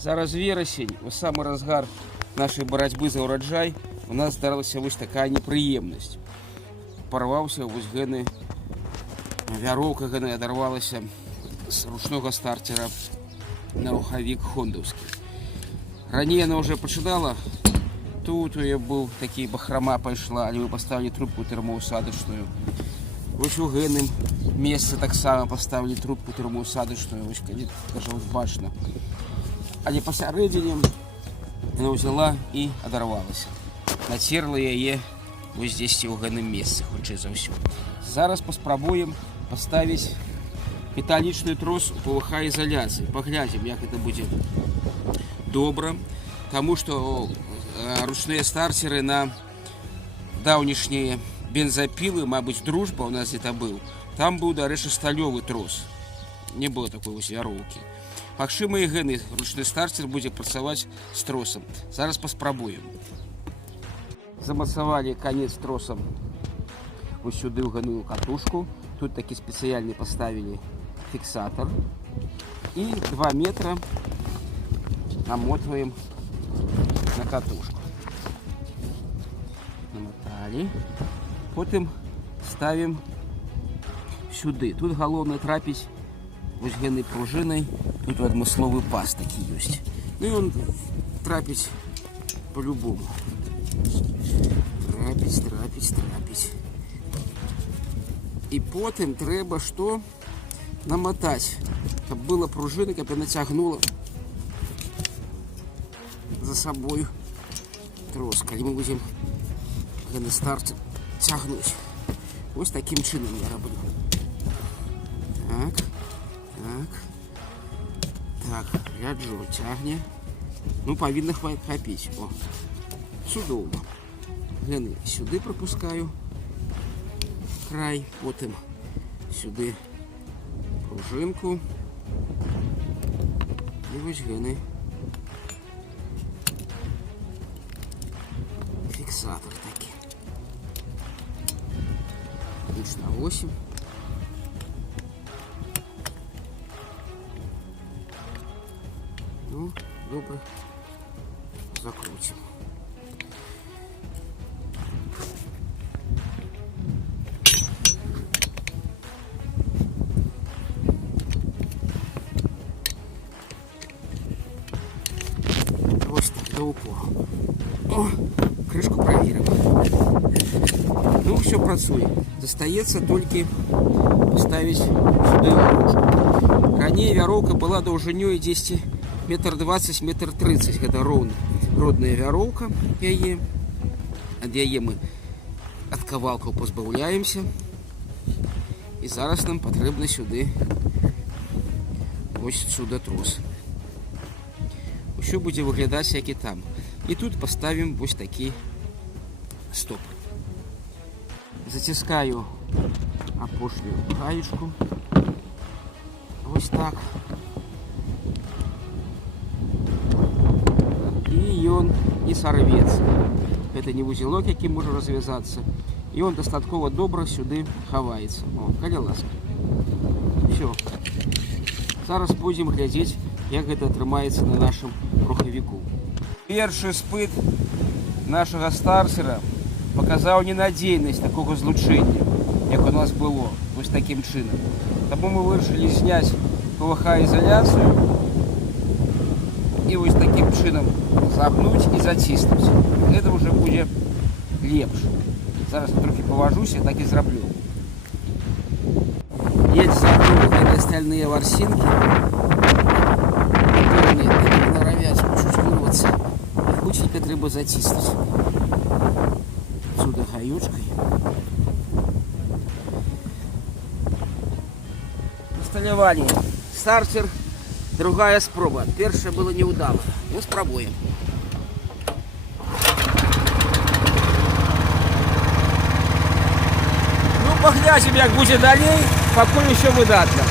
Зараз верасень, у самы разгар нашай барацьбы за ўраджай у нас здарылася вось такая непрыемнасць. Парваўся вось гэны вяроўка, гэна адарвалася з ручнога стартера на рухавік хондаўскі. Раней яна ўжэ пачынала, тут у яе быў такі бахрама пайшла, але мы паставілі трубку тэрмоусадачную. Вось у гэным месцы таксама паставілі трубку тэрмоусадачную, вось калі даже вось бачна. Але пасярэдзіне яна ўзяла і адарвалася. Нацерла яе вось дзесьці ў гэным месцы, хутчэй за ўсё. Зараз паспрабуем паставіць металічны трос у ПВХ-ізаляцыі. Паглядзім, як гэта будзе добра, таму што ручныя старцеры на даўнішнія бензапілы, мабыць, дружба у нас где-то быў. Там быў, дарэчы, сталёвы трос. Не было такой вось вяроўкі. Магчыма, і гэны ручны стартер будзе працаваць з тросам. Зараз паспрабуем. Замацавалі канец тросам вось сюды ў гэную катушку. Тут такі спецыяльны паставілі фіксатор. І 2 метра намотваем на катушку. Намоталі. Потым ставім сюды. Тут галоўна трапіць вось гэтай пружынай. Тут адмысловы паз такі ёсць. Ну і он трапіць по-любому. Трапіць. І потым трэба што? Намотаць, каб была пружына, каб яна цягнула за сабою трос, калі мы будзем гэты стартер цягнуць. Вось такім чынам я раблю. Так, гляджу, цягне. Ну, павінна хапіць. О, цудоўна. Гэны сюды пропускаю край, потым сюды пружынку. І вось гэны фіксатор такі. Ключ на 8. Ну, добре, закрутим. Ось так, до упору. О, крышку проверим. Ну, все працуе. Застаецца толькі поставить сюда ручку. Раней вяроўка была даўжынёй 10 метр 20, метр 30. Гэта родная вяроўка яе. Ад яе мы ад кавалкаў пазбаўляемся. І зараз нам патрэбна сюды ось сюда трос. Усё будзе выглядаць як і там. І тут паставім вось такі стоп. Заціскаю апошнюю гаечку. Вось так. І ён не сарвецца. Гэта не вузелок, які можа развязацца. І он дастаткова добра сюды хаваецца. О, калі ласка. Всё. Зараз будзем глядзець, як гэта атрымаецца на нашым рухавіку. Першы спыт нашага стартера паказаў ненадзейнасць такога злучэння, як у нас было, вось такім чынам. Таму мы вырашылі зняць ПВХ-ізаляцыю і вось такім чынам загнуць і заціснуць. Гэта ўжо будзе лепш. Зараз трохі паважуся, так і зраблю. Едь загнуў гэтыя стальныя варсінкі. Норовять чуть вырваться. Хутенько трэба заціснуць. Отсюда гаечкой. Инсталлировали стартер. Другая спроба. Першая была неудала. Ну, спробуем. Ну, поглядим, як будзе далей. Пакуль еще выдатно.